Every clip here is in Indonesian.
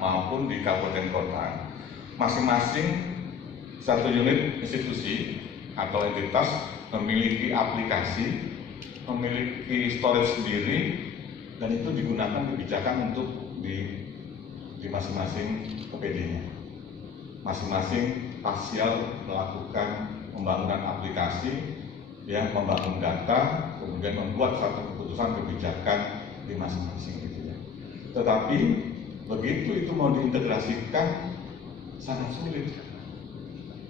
maupun di kabupaten kota, masing-masing satu unit institusi atau entitas memiliki aplikasi, memiliki storage sendiri, dan itu digunakan kebijakan untuk di masing-masing OPD-nya. Masing-masing pasial melakukan pembangunan aplikasi, yang membangun data, kemudian membuat satu keputusan kebijakan di masing-masing gitu ya. Tetapi begitu itu mau diintegrasikan sangat sulit.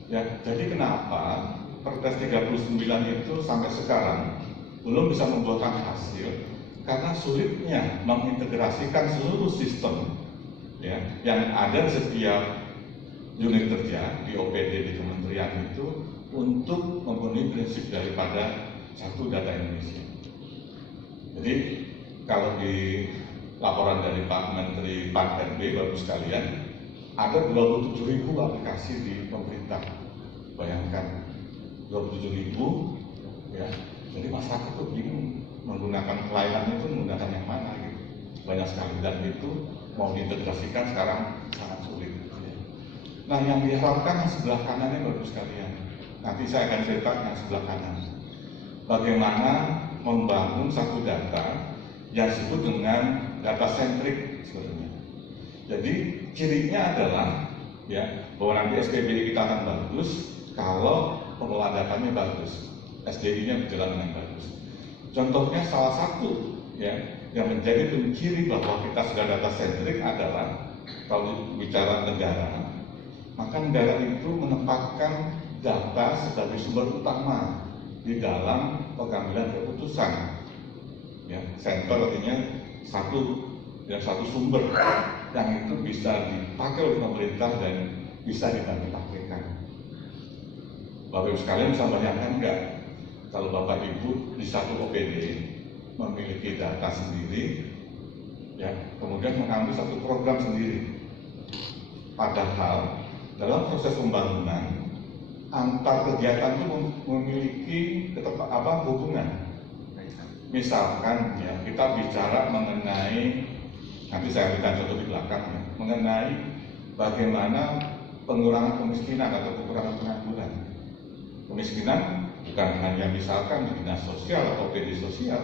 Ya, jadi kenapa Perpres 39 itu sampai sekarang belum bisa membuahkan hasil? Karena sulitnya mengintegrasikan seluruh sistem ya yang ada di setiap unit kerja di OPD di kementerian itu untuk memenuhi prinsip daripada satu data Indonesia. Jadi kalau di laporan dari Pak Menteri Pan RB, Bapak sekalian, ada 27.000 aplikasi di pemerintah. Bayangkan 27.000 ya. Jadi masyarakat tuh bingung menggunakan pelayanan itu menggunakan yang mana gitu. Banyak sekali, dan itu mau diintegrasikan sekarang sangat sulit. Nah, yang diharapkan sebelah kanannya Bapak sekalian. Nanti saya akan cerita yang sebelah kanan. Bagaimana membangun satu data yang disebut dengan data sentrik sebenarnya. Jadi cirinya adalah ya bahwa nanti SPBI kita akan bagus kalau pengelolaan datanya bagus, SDI-nya berjalan dengan bagus. Contohnya salah satu ya yang menjadi penciri bahwa kita sudah data sentrik adalah kalau bicara negara, maka negara itu menempatkan data sebagai sumber utama di dalam pengambilan keputusan. Ya, center artinya satu sumber yang itu bisa dipakai oleh pemerintah dan bisa dipraktikkan. Bapak Ibu sekalian bisa bayangkan nggak kalau Bapak Ibu di satu OPD memiliki data sendiri, ya, kemudian mengambil satu program sendiri. Padahal dalam proses pembangunan antar kegiatan itu memiliki hubungan. Misalkan ya kita bicara mengenai, nanti saya berikan contoh di belakang ya, mengenai bagaimana pengurangan kemiskinan atau pengurangan pengangguran. Kemiskinan bukan hanya misalkan di dinas sosial atau PD sosial,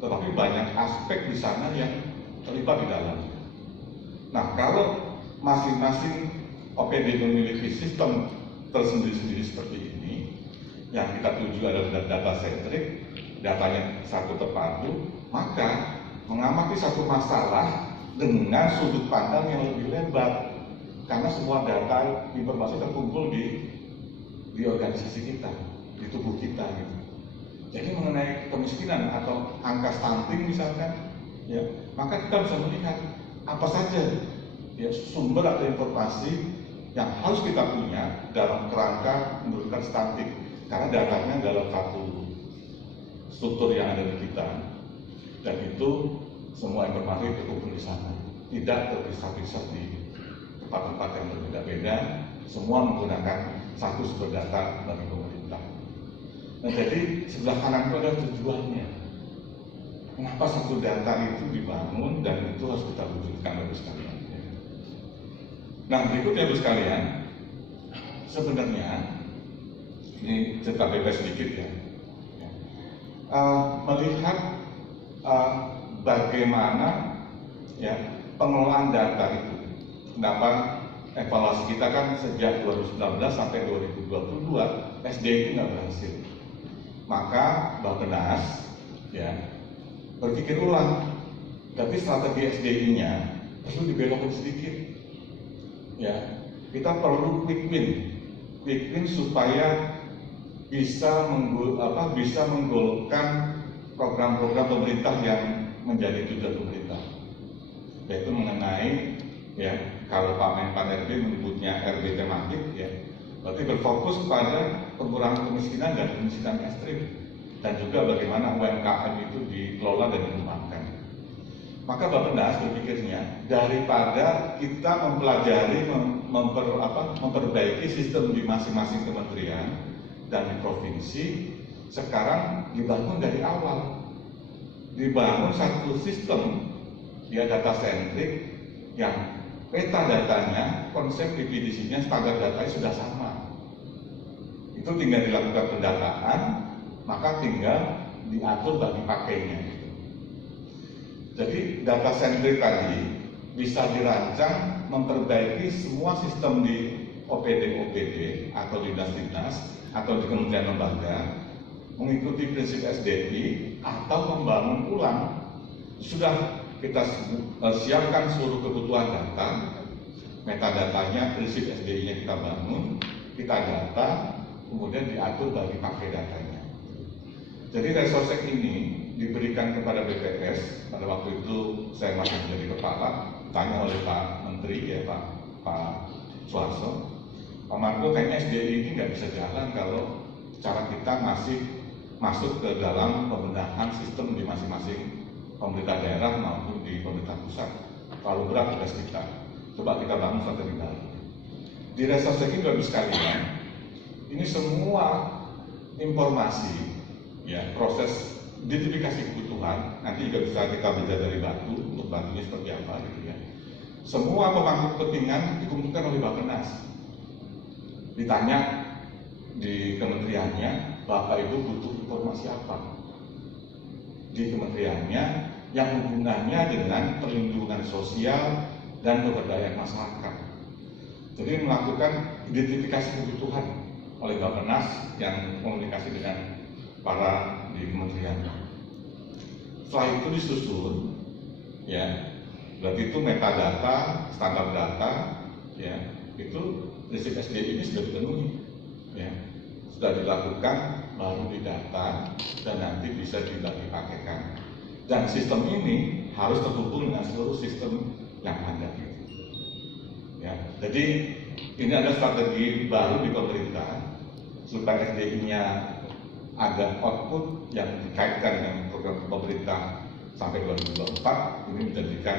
tetapi banyak aspek di sana yang terlibat di dalamnya. Nah, kalau masing-masing OPD memiliki sistem tersendiri-sendiri seperti ini, yang kita tuju adalah data sentrik, datanya satu terpadu, maka mengamati satu masalah dengan sudut pandang yang lebih lebar, karena semua data informasi terkumpul di organisasi kita, di tubuh kita gitu. Jadi mengenai kemiskinan atau angka stunting misalkan, ya, maka kita bisa melihat apa saja ya sumber atau informasi yang harus kita punya dalam kerangka menurunkan stunting, karena datanya dalam satu struktur yang ada di kita, dan itu semua informasi terkumpul di sana, tidak terpisah-pisah di tempat-tempat yang berbeda-beda, semua menggunakan satu sumber data bagi pemerintah. Nah, jadi sebelah kanan itu adalah tujuannya. Kenapa satu data itu dibangun dan itu harus kita wujudkan Bapak sekalian. Nah, berikutnya Bapak sekalian, sebenarnya ini cerita bebas sedikit ya. Melihat bagaimana ya pengelolaan data itu. Kenapa evaluasi kita kan sejak 2019 sampai 2022 SDI itu nggak berhasil. Maka Bappenas ya berpikir ulang, tapi strategi SDI-nya perlu dibelokkan sedikit. Ya, kita perlu quick win supaya bisa menggolkan program-program pemerintah yang menjadi tujuan pemerintah, yaitu mengenai ya kalau Pak Menpan RB menyebutnya RB tematik ya, berarti berfokus kepada pengurangan kemiskinan dan kemiskinan ekstrim, dan juga bagaimana UMKM itu dikelola dan dikembangkan. Maka Bappenas berpikirnya daripada kita mempelajari memperbaiki sistem di masing-masing kementerian dan di provinsi, sekarang dibangun dari awal, dibangun satu sistem ya data sentrik yang Metadatanya, konsep definisinya, standar datanya sudah sama. Itu tinggal dilakukan pendataan, maka tinggal diatur bagi pakainya. Jadi data sentrik tadi bisa dirancang memperbaiki semua sistem di OPD atau dinas-dinas atau di kementerian lembaga mengikuti prinsip SDI atau membangun ulang. Sudah kita siapkan seluruh kebutuhan data, metadatanya, prinsip SDI-nya kita bangun, kita data, kemudian diatur bagi pakai datanya. Jadi resource ini diberikan kepada BPS. Pada waktu itu saya masih menjadi kepala, tanya oleh Pak Menteri, ya Pak Suharto, Pak Marco, kayaknya SDI ini nggak bisa jalan kalau cara kita masih masuk ke dalam pembenahan sistem di masing-masing pemerintah daerah maupun di pemerintah pusat. Kalau berat tugas kita, coba kita bangun strategi baru. Di resource ini bagus sekalian, ini semua informasi, ya, proses identifikasi kebutuhan, nanti juga bisa kita belajar dari Batu, untuk Batunya seperti apa gitu ya. Semua pemangku kepentingan dikumpulkan oleh Bappenas. Ditanya di kementeriannya, Bapak Ibu butuh informasi apa? Di kementeriannya yang hubungannya dengan perlindungan sosial dan pemberdayaan masyarakat. Jadi melakukan identifikasi kebutuhan oleh Bappenas yang komunikasi dengan para di kementerian. Setelah itu disusun, ya, berarti itu metadata, standar data, ya, itu prinsip SDI ini sudah dipenuhi, ya, sudah dilakukan, baru didata dan nanti bisa dibagi-bagikan. Dan sistem ini harus terhubung dengan seluruh sistem yang ada. Ya, jadi ini ada strategi baru di pemerintah supaya SDI-nya ada output yang dikaitkan dengan program pemerintah sampai 2024. Ini menjadikan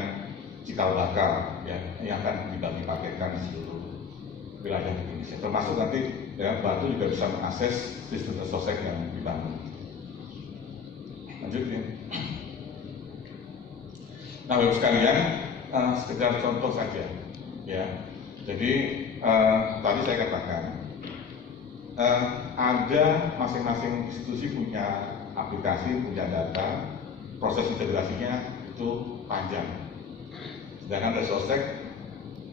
cikal bakal, ya, yang akan dibagi-bagikan di seluruh wilayah Indonesia. Termasuk nanti, ya, Batu juga bisa mengakses sistem resource yang dibangun. Lanjut ya. Nah, Bapak sekalian, sekedar contoh saja, ya. Jadi tadi saya katakan ada masing-masing institusi punya aplikasi, punya data, proses integrasinya itu panjang. Sedangkan Resourcek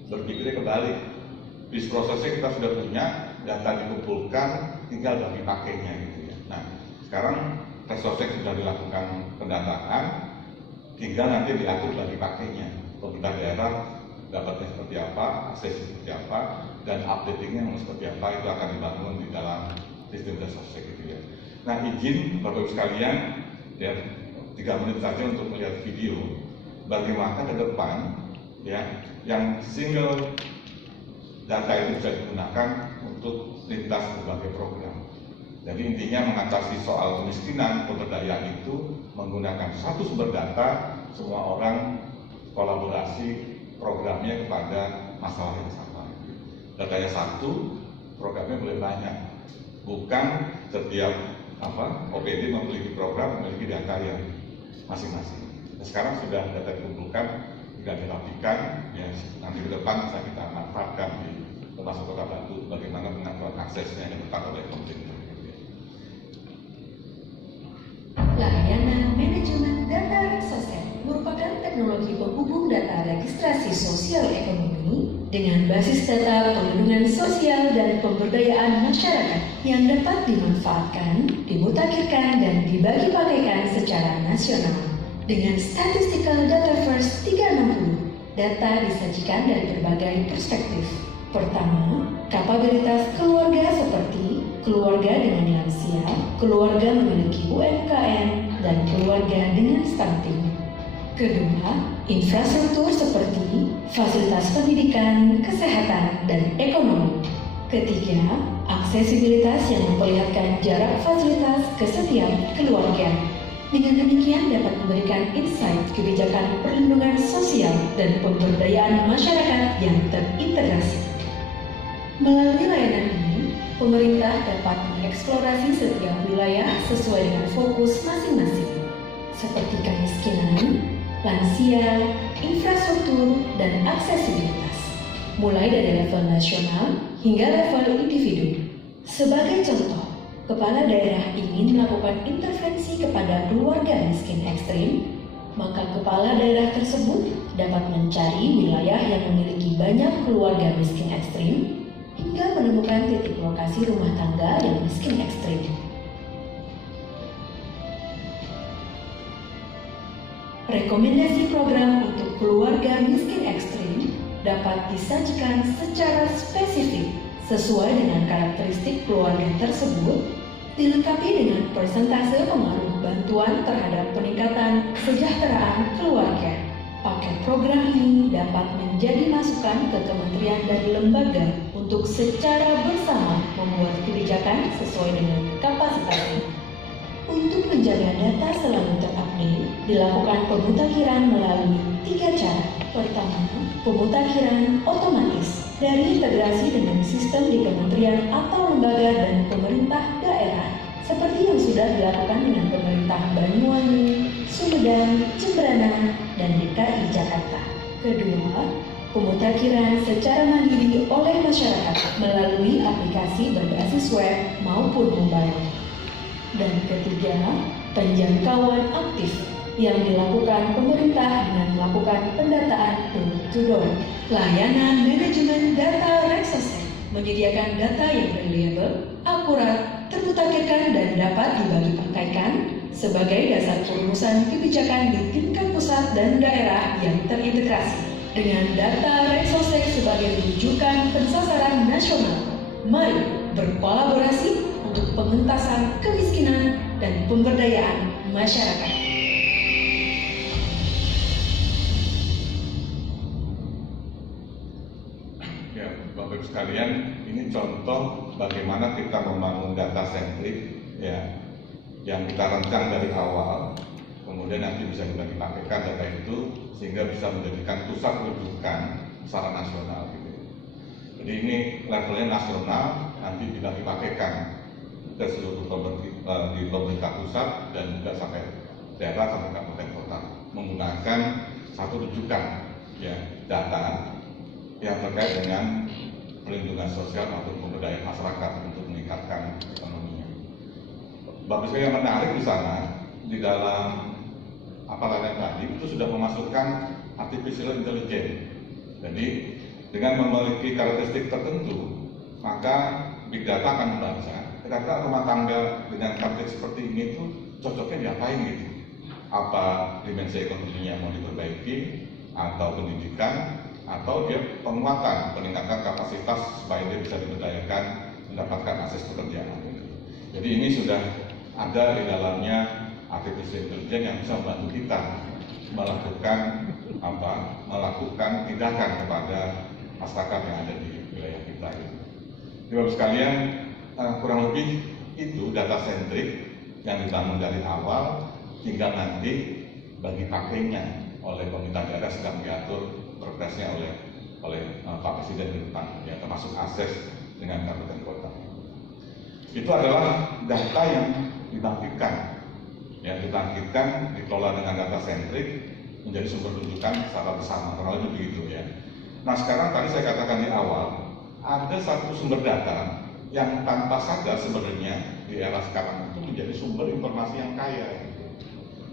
berpikirnya kebalik. Bis prosesnya kita sudah punya, data dikumpulkan, tinggal bagi pakainya gitu ya. Nah, sekarang Resourcek sudah dilakukan pendataan, tinggal nanti diatur bagi pakainya. Pemerintah daerah dapatnya seperti apa, akses seperti apa, dan updatingnya seperti apa, itu akan dibangun di dalam sistem Resourcek gitu ya. Nah, izin Bapak Ibu sekalian, ya, 3 menit saja untuk melihat video bagaimana ke depan, ya, yang single data itu bisa digunakan untuk lintas berbagai program. Jadi intinya mengatasi soal kemiskinan, pemberdayaan itu menggunakan satu sumber data, semua orang kolaborasi programnya kepada masalah yang sama. Datanya satu, programnya boleh banyak. Bukan setiap OPD memiliki program, memiliki data yang masing-masing. Nah, sekarang sudah data dikumpulkan, sudah dirapikan, ya, nanti ke depan bisa kita manfaatkan di termasuk Kota Batu, bagaimana pengaturan aksesnya yang ditetapkan oleh pemerintah. Layanan manajemen data Resourcek merupakan teknologi penghubung data registrasi sosial ekonomi dengan basis data perlindungan sosial dan pemberdayaan masyarakat yang dapat dimanfaatkan, dimutakhirkan, dan dibagi-bagikan secara nasional. Dengan Statistical Data First 360, data disajikan dari berbagai perspektif. Pertama, kapabilitas keluarga seperti keluarga dengan lansia, keluarga memiliki UMKM, dan keluarga dengan stunting. Kedua, infrastruktur seperti fasilitas pendidikan, kesehatan, dan ekonomi. Ketiga, aksesibilitas yang memperlihatkan jarak fasilitas ke setiap keluarga. Dengan demikian dapat memberikan insight kebijakan perlindungan sosial dan pemberdayaan masyarakat yang terintegrasi. Melalui layanan ini, pemerintah dapat mengeksplorasi setiap wilayah sesuai dengan fokus masing-masing, seperti kemiskinan, lansia, infrastruktur, dan aksesibilitas. mulai dari level nasional hingga level individu. Sebagai contoh, kepala daerah ingin melakukan intervensi kepada keluarga miskin ekstrim, maka kepala daerah tersebut dapat mencari wilayah yang memiliki banyak keluarga miskin ekstrim hingga menemukan titik lokasi rumah tangga yang miskin ekstrim. Rekomendasi program untuk keluarga miskin ekstrim dapat disajikan secara spesifik sesuai dengan karakteristik keluarga tersebut, dilengkapi dengan persentase pengaruh bantuan terhadap peningkatan kesejahteraan keluarga. Paket program ini dapat menjadi masukan ke kementerian dan lembaga untuk secara bersama membuat kebijakan sesuai dengan kapasitasnya. Untuk menjaga data selalu terupdate, dilakukan pemutakhiran melalui 3 cara. Pertama, pemutakhiran otomatis dari integrasi dengan sistem di kementerian atau lembaga dan pemerintah daerah, seperti yang sudah dilakukan dengan pemerintah Banyuwangi, Sumedang, Jemberana, dan DKI Jakarta. Kedua, pemutakhiran secara mandiri oleh masyarakat melalui aplikasi berbasis web maupun mobile. Dan ketiga, penjangkauan aktif yang dilakukan pemerintah dengan melakukan pendataan door-to-door. Layanan manajemen data Reksoset menyediakan data yang reliable, akurat, termutakhirkan dan dapat dibagi-pakaikan sebagai dasar perumusan kebijakan di tingkat pusat dan daerah yang terintegrasi. Dengan data Reksoset sebagai rujukan pensasaran nasional, mari berkolaborasi untuk pengentasan kemiskinan dan pemberdayaan masyarakat. Ya, Bapak Ibu sekalian, ini contoh bagaimana kita membangun data sentrik ya, yang kita rencang dari awal, kemudian nanti bisa dibagi-pakaikan data itu sehingga bisa menjadikan pusat rujukan secara nasional gitu. Jadi ini levelnya nasional, nanti dibagi-pakaikan ke seluruh di pemerintah pusat dan juga sampai daerah sampai kabupaten kota menggunakan satu rujukan ya data yang terkait dengan perlindungan sosial maupun pemberdayaan masyarakat untuk meningkatkan ekonominya. Bagus sekali yang menarik di sana di dalam apalagi tadi itu sudah memasukkan artificial intelligence. Jadi dengan memiliki karakteristik tertentu maka big data akan membaca kira-kira rumah tangga dengan karakteristik seperti ini itu cocoknya diapain gitu. Apa dimensi ekonominya mau diperbaiki atau pendidikan atau dia penguatan, peningkatan kapasitas supaya dia bisa diberdayakan mendapatkan akses pekerjaan. Jadi ini sudah ada di dalamnya artificial intelligence yang bisa membantu kita melakukan tindakan kepada masyarakat yang ada di wilayah kita. Jadi Bapak sekalian, kurang lebih itu data sentrik yang dibangun dari awal hingga nanti bagi pakainya oleh pemerintah daerah sedang diatur progresnya oleh Pak Presiden ke depan, ya, termasuk akses dengan kabupaten kota. Itu adalah data yang dibangkitkan, dikelola dengan data sentrik menjadi sumber rujukan secara bersama, kurang lebih begitu ya. Nah sekarang tadi saya katakan di awal ada satu sumber data yang tanpa sadar sebenarnya di era sekarang itu menjadi sumber informasi yang kaya.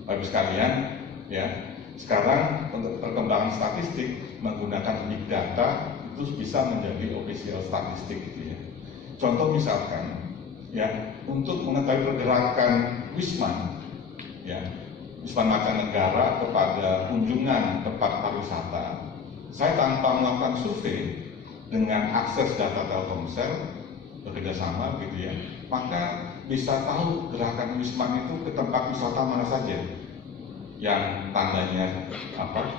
Bapak sekalian, ya. Sekarang untuk perkembangan statistik menggunakan big data itu bisa menjadi official statistik gitu ya. Contoh misalkan ya untuk mengetahui pergerakan Wisman ya, Wisman Mancanegara kepada kunjungan tempat pariwisata, saya tanpa melakukan survei dengan akses data Telkomsel bekerjasama gitu ya, maka bisa tahu gerakan Wisman itu ke tempat wisata mana saja yang tandanya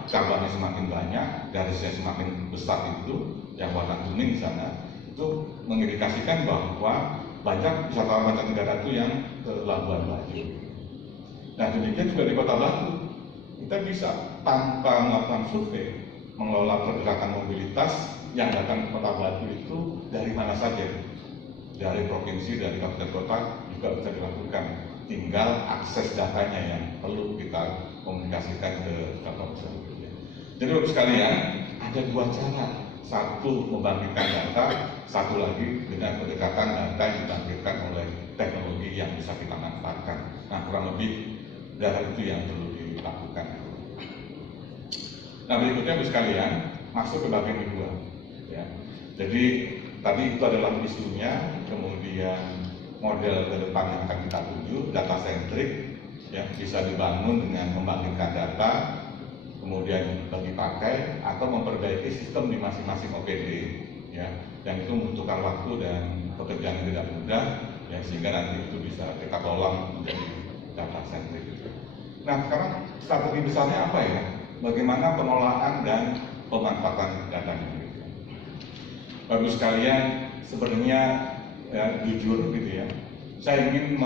cabangnya semakin banyak, garisnya semakin besar itu, yang warna kuning di sana, itu mengindikasikan bahwa banyak wisatawan mancanegara itu yang ke Labuan Bajo. Nah demikian juga di Kota Batu, kita bisa tanpa melakukan survei mengelola pergerakan mobilitas yang datang ke Kota Batu itu dari mana saja, dari provinsi, dari kabupaten kota juga bisa dilakukan. Tinggal akses datanya yang perlu kita komunikasikan ke Telkomsel. Jadi Bapak sekalian, ada dua cara satu membangkitkan data, satu lagi dengan pendekatan data yang dibangkitkan oleh teknologi yang bisa kita manfaatkan. Nah, kurang lebih data itu yang perlu dilakukan. Nah, berikutnya Ibu sekalian, masuk ke bagian kedua. Ya. Jadi tadi itu adalah isunya, kemudian model ke depan yang akan kita tuju, data centric, ya, bisa dibangun dengan membangkitkan data, kemudian dipakai atau memperbaiki sistem di masing-masing OPD, ya, yang itu membutuhkan waktu dan pekerjaan yang tidak mudah, ya, sehingga nanti itu bisa kita kelola menjadi data centric. Nah, sekarang strategi besarnya apa ya? Bagaimana pengelolaan dan pemanfaatan datanya? Bagus sekalian, sebenarnya ya, jujur gitu ya, saya ingin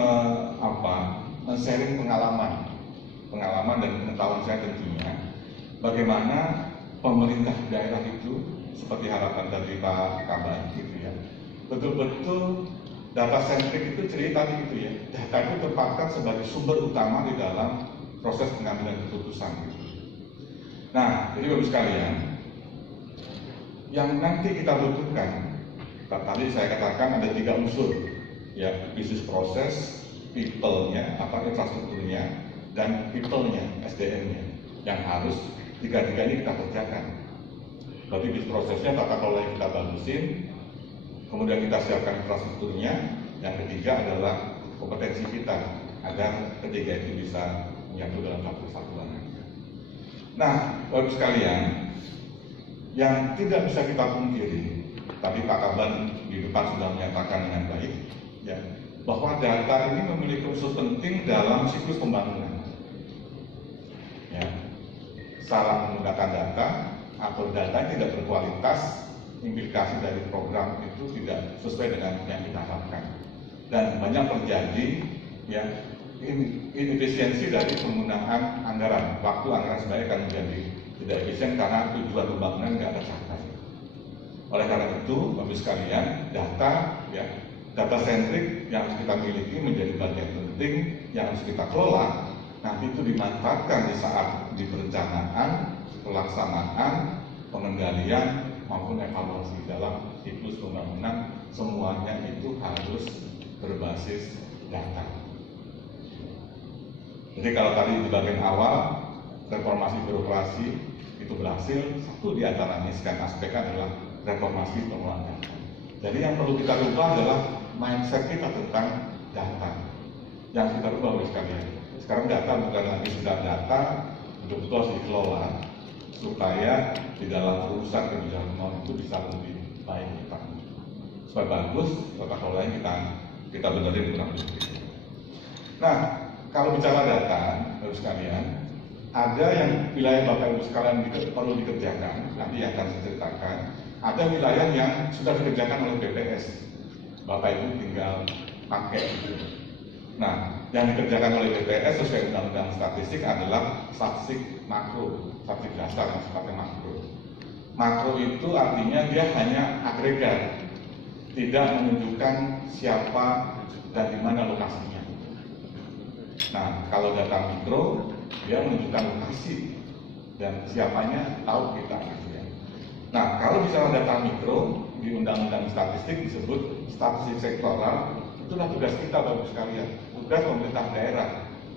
men-sharing pengalaman dan pengetahuan saya tentunya. Bagaimana pemerintah daerah itu, seperti harapan dari Pak Kaban gitu ya, betul-betul data centric itu cerita gitu ya, data itu terpaksa sebagai sumber utama di dalam proses pengambilan keputusan gitu. Nah, jadi Bapak sekalian, yang nanti kita butuhkan, tadi saya katakan ada 3 unsur, ya, business process, people-nya, infrastrukturnya, dan people-nya, SDM-nya, yang harus 3 ini kita kerjakan. Berarti business prosesnya tata kelola yang kita bagusin, kemudian kita siapkan infrastrukturnya, yang ketiga adalah kompetensi kita, agar ketiga itu bisa menyatu dalam satu kesatuan. Nah, Bapak sekalian, yang tidak bisa kita pungkiri, tadi Pak Kaban di depan sudah menyatakan dengan baik, ya, bahwa data ini memiliki unsur penting dalam siklus pembangunan. Ya, salah menggunakan data atau data yang tidak berkualitas, implikasi dari program itu tidak sesuai dengan yang kita harapkan. Dan banyak terjadi, ya, inefisiensi dari penggunaan anggaran. Waktu anggaran sebenarnya akan menjadi tidak efisien karena tujuan pembangunan nggak tercapai. Oleh karena itu, Bapak sekalian, data sentrik yang harus kita miliki menjadi bagian penting yang harus kita kelola. Nanti itu dimanfaatkan di saat di perencanaan, pelaksanaan, pengendalian maupun evaluasi dalam siklus pembangunan. Semuanya itu harus berbasis data. Jadi kalau tadi di bagian awal reformasi birokrasi itu berhasil, satu di antaranya sekian aspek adalah reformasi pengelolaan data. Jadi yang perlu kita rubah adalah mindset kita tentang data. Yang kita rubah oleh sekalian. Sekarang data bukan lagi sudah data, betul-betul harus dikelola supaya di dalam urusan kebijakan itu bisa lebih baik kita. Supaya bagus, tata kelolanya kita benerin kurang lebih. Nah, kalau bicara data, Bapak sekalian, ada yang wilayah Bapak Ibu sekalian perlu dikerjakan, nanti akan saya ceritakan. Ada wilayah yang sudah dikerjakan oleh BPS, Bapak Ibu tinggal pakai. Nah, yang dikerjakan oleh BPS sesuai Undang-Undang Statistik adalah statistik makro, statistik dasar yang sifatnya makro. Makro itu artinya dia hanya agregat, tidak menunjukkan siapa dan di mana lokasinya. Nah, kalau data mikro, dia menunjukkan lokasi dan siapanya tahu kita. Gitu ya. Nah, kalau bicara data mikro, di Undang-Undang Statistik disebut statistik sektoral, itulah tugas kita Bapak sekalian, tugas pemerintah daerah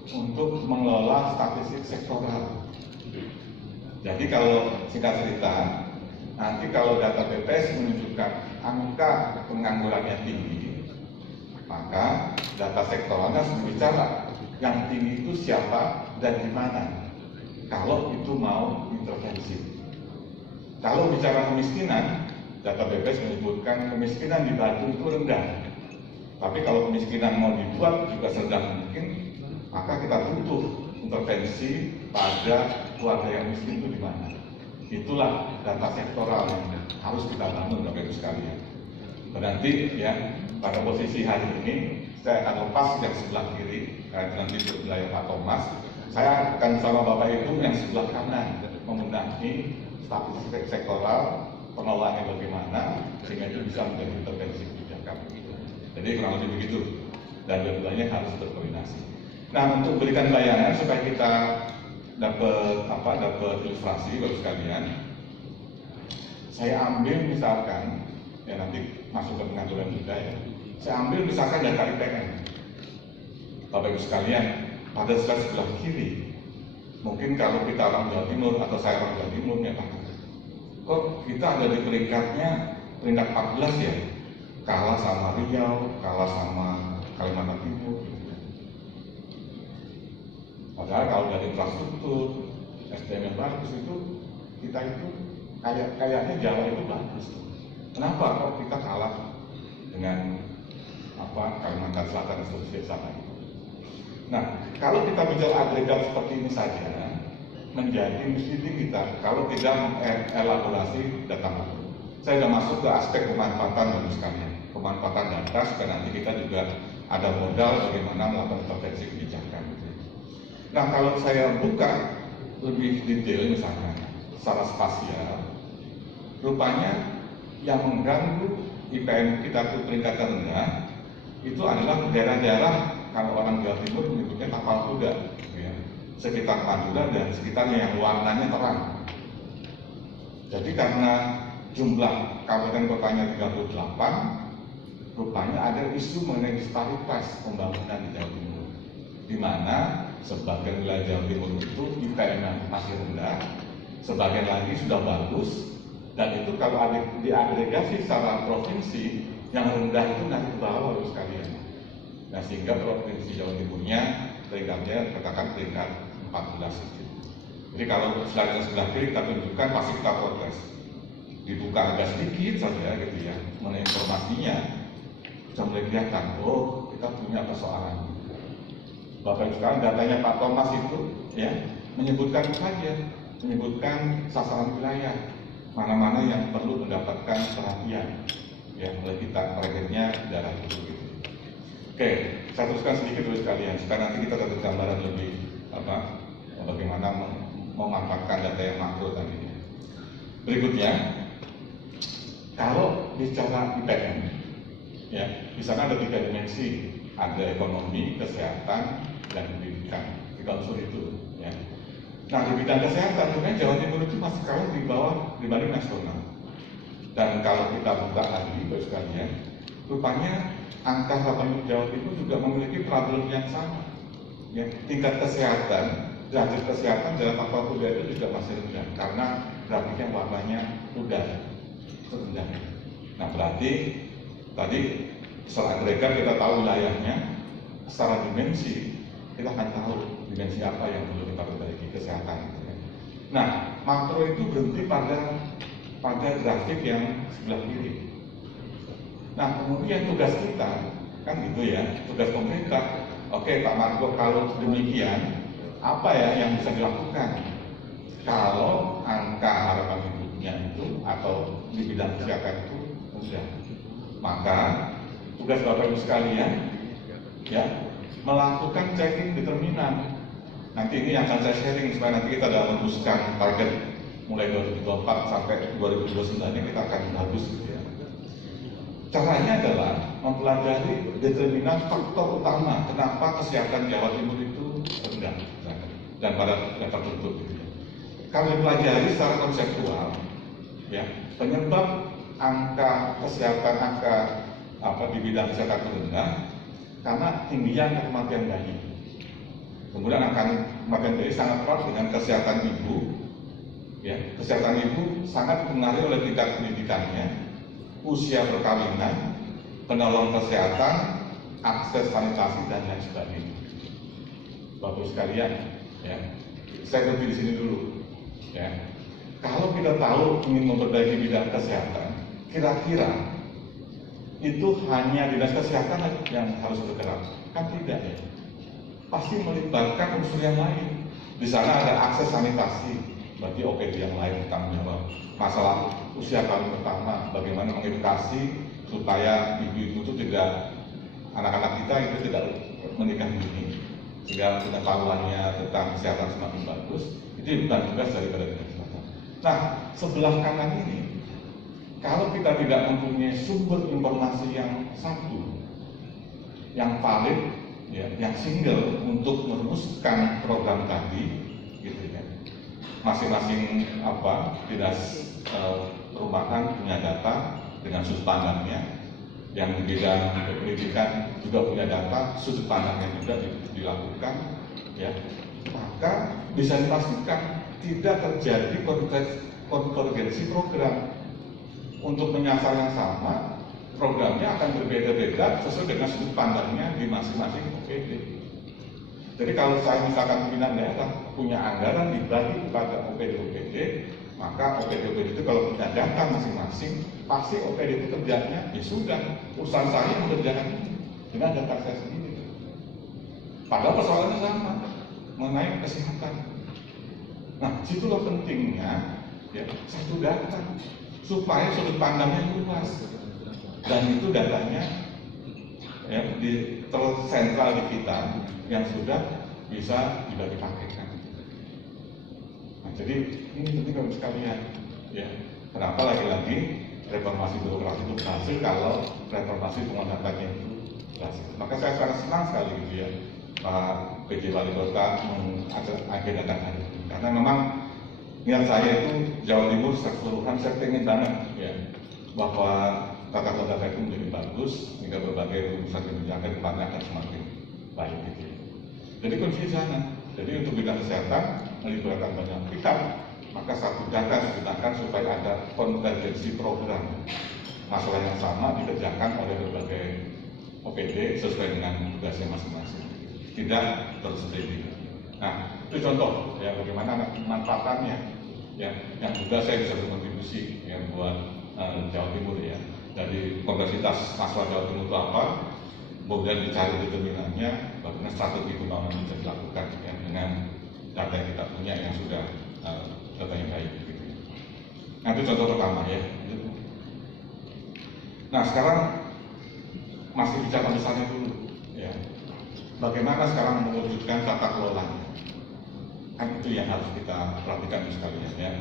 untuk mengelola statistik sektoral. Jadi kalau singkat cerita, nanti kalau data BPS menunjukkan angka penganggurannya tinggi, maka data sektoralnya harus berbicara yang tinggi itu siapa dan di mana. Kalau itu mau intervensi. Kalau bicara kemiskinan, data BPS menyebutkan kemiskinan di Batu itu rendah. Tapi kalau kemiskinan mau dibuat juga sedang mungkin, maka kita butuh intervensi pada keluarga yang miskin itu di mana. Itulah data sektoral yang harus kita bangun Bapak Ibu sekalian. Berarti ya pada posisi hari ini saya akan lepas yang sebelah kiri, nanti ke wilayah Pak Thomas. Saya akan sama Bapak Ibu yang sebelah kanan membenahi statistik sektoral, pengelolaannya bagaimana, sehingga itu bisa menjadi intervensi kebijakan. Jadi kurang lebih begitu, dan dua-duanya harus berkoordinasi. Nah, untuk berikan bayangan supaya kita dapat ilustrasi Bapak sekalian. saya ambil misalkan, ya nanti masuk ke pengaturan juga ya, saya ambil misalkan data IPM. Bapak Ibu sekalian, pada slide sebelah kiri, mungkin kalau kita orang Jawa Timur atau saya orang Jawa Timur ya Pak, kok kita ada di peringkat 14 ya, kalah sama Riau, kalah sama Kalimantan Timur. Padahal kalau dari infrastruktur, SDM yang bagus itu, kita itu kayaknya Jawa itu bagus. Kenapa kok kita kalah dengan Kalimantan Selatan dan seterusnya? Nah, kalau kita bicara agregat seperti ini saja, menjadi misteri kita kalau tidak mengelaborasi data makro. Saya sudah masuk ke aspek pemanfaatan Bapak sekalian, pemanfaatan data supaya nanti kita juga ada modal bagaimana melakukan intervensi kebijakan. Nah, kalau saya buka lebih detail misalnya secara spasial, rupanya yang mengganggu IPM kita ke peringkat rendah itu adalah daerah-daerah, kalau orang Jawa Timur menyebutnya tapal kuda, ya, sekitar Madura dan sekitarnya yang warnanya terang. Jadi karena jumlah kabupaten kotanya 38, rupanya ada isu mengenai disparitas pembangunan di Jawa Timur, di mana sebagian wilayah Jawa Timur itu IPM masih rendah, sebagian lagi sudah bagus, dan itu kalau diagregasi secara provinsi, yang rendah itu nanti ke bawah sekalian. Nah, sehingga provinsi Jawa Timurnya peringkatnya katakan peringkat 14 itu. Jadi kalau slide sebelah kiri kita tunjukkan pasti kita protes. Dibuka agak sedikit saja gitu ya, mengenai informasinya, bisa mulai kelihatan, oh kita punya persoalan. Bapak Ibu sekarang datanya Pak Thomas itu ya menyebutkan saja, menyebutkan sasaran wilayah, mana-mana yang perlu mendapatkan perhatian ya oleh kita, targetnya daerah itu gitu. Oke, saya teruskan sedikit dulu sekalian. Sekarang nanti kita dapat gambaran lebih bagaimana memanfaatkan data yang makro tadi. Berikutnya, kalau bicara IPM, ya di sana ada 3 dimensi, ada ekonomi, kesehatan, dan pendidikan. 3 unsur itu. Ya. Nah, di bidang kesehatan, sebenarnya Jawa Timur itu masih kalah di bawah dibanding nasional. Dan kalau kita buka lagi, Bapak sekalian, rupanya angka 80 Jawa Timur juga memiliki problem yang sama. Ya, tingkat kesehatan, derajat kesehatan dalam faktor kuda itu juga masih rendah karena grafiknya warnanya kuda itu rendah. Nah, berarti tadi setelah agregat kita tahu wilayahnya, secara dimensi kita akan tahu dimensi apa yang perlu kita perbaiki kesehatan. Nah, makro itu berhenti pada grafik yang sebelah kiri. Nah, kemudian tugas kita, kan gitu ya, tugas pemerintah. Oke Pak Margo, kalau demikian, apa ya yang bisa dilakukan? Kalau angka harapan hidupnya itu, atau di bidang kesehatan itu rendah, maka tugas Bapak Ibu sekalian, ya, melakukan checking determinan. Nanti ini yang akan saya sharing, supaya nanti kita dalam merumuskan target mulai 2024 sampai 2029 ini kita akan bagus gitu ya. Caranya adalah mempelajari determinan faktor utama kenapa kesehatan Jawa Timur itu rendah dan pada tertutup gitu ya. Kalau dipelajari secara konseptual, ya, penyebab angka kesehatan di bidang kesehatan rendah karena tingginya angka kematian bayi. Kemudian angka kematian bayi sangat erat dengan kesehatan ibu. Ya, kesehatan ibu sangat dipengaruhi oleh tingkat pendidikannya, usia perkawinan, penolong kesehatan, akses sanitasi dan lain sebagainya. Bapak sekalian, ya, saya berhenti di sini dulu. Ya, kalau kita tahu ingin memperbaiki bidang kesehatan, kira-kira itu hanya dinas kesehatan yang harus bergerak? Kan tidak ya. Pasti melibatkan unsur yang lain. Di sana ada akses sanitasi. Berarti OPD yang lain bertanggung jawab. Masalah usia kawin pertama, bagaimana mengedukasi supaya ibu-ibu itu tidak, anak-anak kita itu tidak menikah dini, sehingga pengetahuannya tentang kesehatan semakin bagus. Itu bukan tugas daripada dinas kesehatan. Nah, sebelah kanan ini, kalau kita tidak mempunyai sumber informasi yang satu, yang valid, ya, yang single untuk merumuskan program tadi, gitu ya. Masing-masing dinas perumahan punya data dengan sudut pandangnya, yang di bidang pendidikan juga punya data, sudut pandangnya juga dilakukan, ya, maka bisa dipastikan tidak terjadi konvergensi program. Untuk menyasar yang sama, programnya akan berbeda-beda sesuai dengan sudut pandangnya di masing-masing OPD. Jadi kalau saya misalkan pimpinan daerah punya anggaran dibagi kepada OPD-OPD, maka OPD-OPD itu kalau punya data masing-masing, pasti OPD itu kerjanya, ya sudah, urusan saya mengerjakan ini dengan data saya sendiri. Padahal persoalannya sama, mengenai kesehatan. Nah, situlah pentingnya ya, satu data, supaya sudut pandangnya luas. Dan itu datanya ya, tersentral di kita yang sudah bisa juga dipakaikan. Nah, jadi ini penting bagi sekalian. Ya, kenapa lagi-lagi reformasi birokrasi itu berhasil kalau reformasi pengolahan datanya itu berhasil. Maka saya sangat senang sekali gitu ya, Pak PJ Wali Kota mengagendakan hari ini. Karena memang niat saya itu Jawa Timur secara keseluruhan saya ingin banget ya, bahwa tata kota itu menjadi bagus hingga berbagai urusan kebijakan depannya akan semakin baik gitu ya. Jadi kunci di sana. Jadi untuk bidang kesehatan melibatkan banyak pihak, maka satu data digunakan supaya ada konvergensi program. Masalah yang sama dikerjakan oleh berbagai OPD sesuai dengan tugasnya masing-masing. Tidak tersendiri. Nah, itu contoh ya bagaimana manfaatannya ya, yang juga saya bisa berkontribusi ya buat Jawa Timur ya. Dari kompleksitas masalah Jawa Timur itu apa, kemudian dicari determinannya, bagaimana strategi pembangunan bisa dilakukan ya, dengan data yang kita punya yang sudah data yang baik gitu. Nah, itu contoh pertama ya. Nah, sekarang masih bicara misalnya dulu ya. Bagaimana sekarang mewujudkan tata kelolanya? Kan itu yang harus kita perhatikan sekalian ya.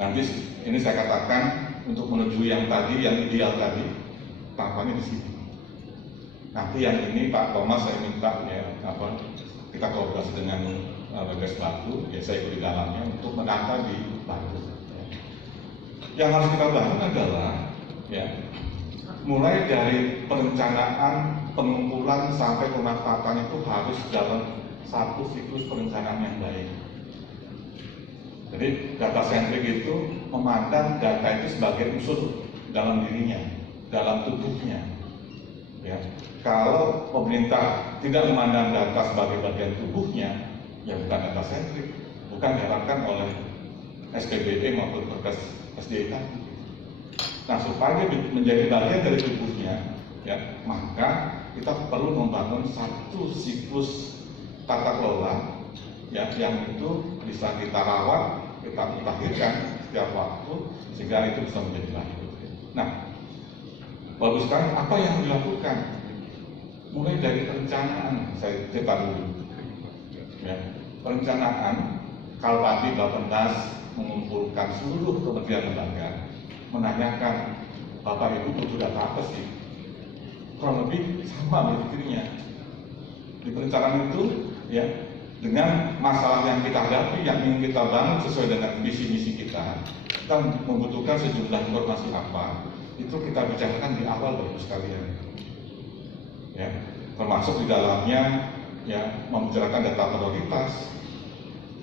Nanti ini saya katakan untuk menuju yang tadi, yang ideal tadi, tahapannya di sini. Nanti yang ini Pak Thomas saya minta ya, kita kolaborasi dengan Bagas Batu, ya saya ikut di dalamnya untuk menata di Batu. Ya. Yang harus kita bangun adalah ya, mulai dari perencanaan, pengumpulan sampai pemanfaatan itu harus dalam satu siklus perencanaan yang baik. Jadi data sentrik itu memandang data itu sebagai unsur dalam dirinya, dalam tubuhnya. Ya. Kalau pemerintah tidak memandang data sebagai bagian tubuhnya, ya bukan data sentrik, bukan diharapkan oleh SPBD maupun Perpres SDK. Nah, supaya menjadi bagian dari tubuhnya, ya, maka kita perlu membangun satu siklus tata kelola ya, yang itu bisa kita rawat, kita mutakhirkan setiap waktu sehingga itu bisa menjadi baik. Nah, bagus sekali apa yang dilakukan? Mulai dari perencanaan, saya cerita dulu. Ya, perencanaan, kalau tadi Bappenas mengumpulkan seluruh kementerian lembaga, menanyakan Bapak Ibu butuh data apa sih? Kurang lebih sama berpikirnya. Di perencanaan itu, ya, dengan masalah yang kita hadapi, yang ingin kita bangun sesuai dengan visi-misi kita membutuhkan sejumlah informasi apa, itu kita bicarakan di awal Bapak sekalian. Ya, termasuk di dalamnya ya membicarakan data prioritas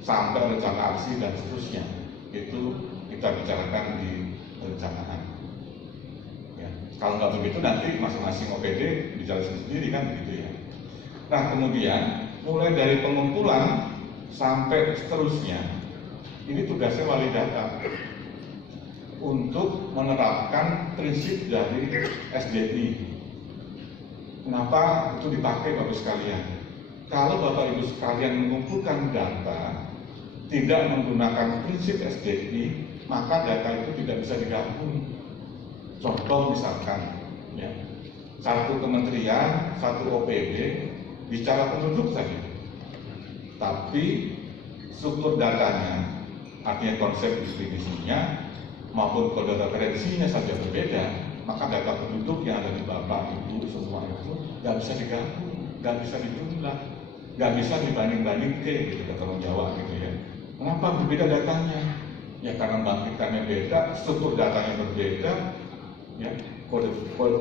sampai rencana aksi dan seterusnya. Itu kita bicarakan di perencanaan. Ya, kalau nggak begitu nanti masing-masing OPD bicara sendiri kan begitu ya. Nah, kemudian mulai dari pengumpulan sampai seterusnya, ini tugasnya wali data untuk menerapkan prinsip dari SDI. Kenapa itu dipakai Bapak sekalian? Kalau Bapak Ibu sekalian mengumpulkan data tidak menggunakan prinsip SDI, maka data itu tidak bisa digabung. Contoh misalkan, ya, satu kementerian, satu OPD bicara penduduk saja, tapi struktur datanya, artinya konsep definisinya maupun kode referensinya saja berbeda, maka data penduduk yang ada di Bapak Ibu semua itu nggak bisa digabung, nggak bisa dijumlah, nggak bisa dibanding-banding ke gitu kata orang Jawa gitu ya. Kenapa berbeda datanya? Ya karena bangkitannya beda, struktur datanya berbeda, ya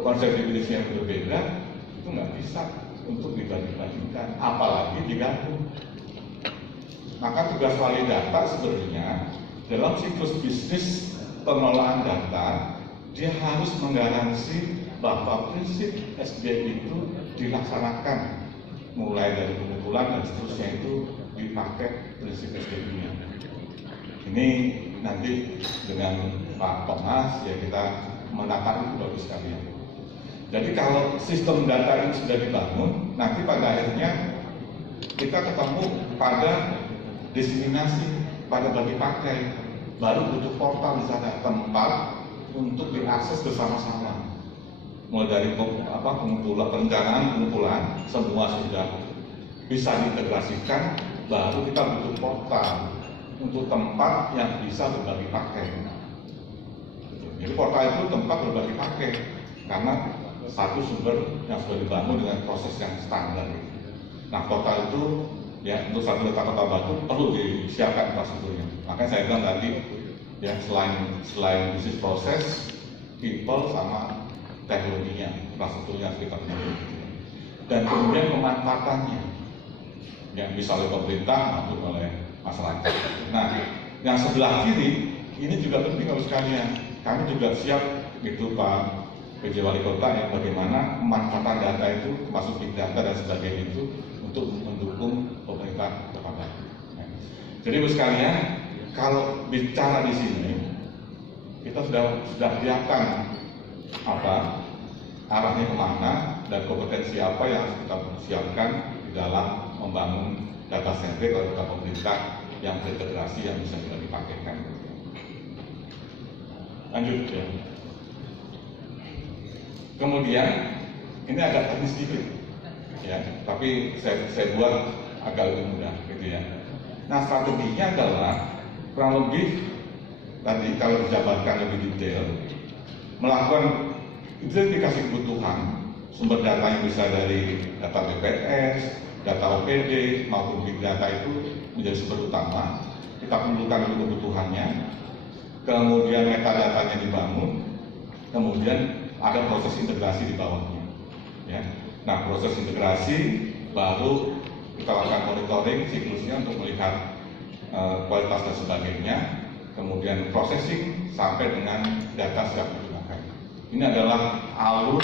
konsep definisinya berbeda, itu nggak bisa untuk dibanding-bandingkan, apalagi digabung. Maka tugas validata sebenarnya dalam siklus bisnis pengelolaan data, dia harus menggaransi bahwa prinsip SDM itu dilaksanakan, mulai dari pengumpulan dan seterusnya itu dipakai prinsip SDM-nya. Ini nanti dengan Pak Thomas ya kita menatap itu bagus sekali ya. Jadi kalau sistem data ini sudah dibangun, nanti pada akhirnya kita ketemu pada diseminasi, pada bagi pakai, baru butuh portal di sana, tempat untuk diakses bersama-sama. Mulai dari pengumpulan, perencanaan pengumpulan, semua sudah bisa diintegrasikan, baru kita butuh portal untuk tempat yang bisa berbagi pakai. Jadi portal itu tempat berbagi pakai, karena satu sumber yang sudah dibangun dengan proses yang standar. Nah, portal itu ya untuk satu data kota Batu perlu disiapkan infrastrukturnya. Makanya saya bilang tadi ya selain bisnis proses, people sama teknologinya, infrastrukturnya harus kita punya. Dan kemudian pemanfaatannya yang bisa oleh pemerintah maupun oleh masyarakat. Nah, yang sebelah kiri ini juga penting harus sekalian. Kami juga siap gitu Pak PJ Wali Kota ya, bagaimana pemanfaatan data itu termasuk big data dan sebagainya itu untuk mendukung pemerintah Kota Batu. Jadi Bu sekalian, kalau bicara di sini kita sudah lihatkan apa arahnya kemana dan kompetensi apa yang harus kita siapkan di dalam membangun data center oleh pemerintah yang terintegrasi yang bisa kita dipakaikan. Lanjut ya. Kemudian ini agak teknis sedikit, ya, tapi saya buat agak lebih mudah, gitu ya. Nah, strateginya adalah kurang lebih tadi kalau dijabarkan lebih detail, melakukan identifikasi kebutuhan sumber data yang bisa dari data BPS, data OPD maupun big data itu menjadi sumber utama. Kita kumpulkan dulu kebutuhannya, kemudian metadatanya dibangun, kemudian ada proses integrasi di bawahnya. Ya. Nah, proses integrasi baru kita lakukan monitoring siklusnya untuk melihat kualitas dan sebagainya, kemudian processing sampai dengan data siap digunakan. Ini adalah alur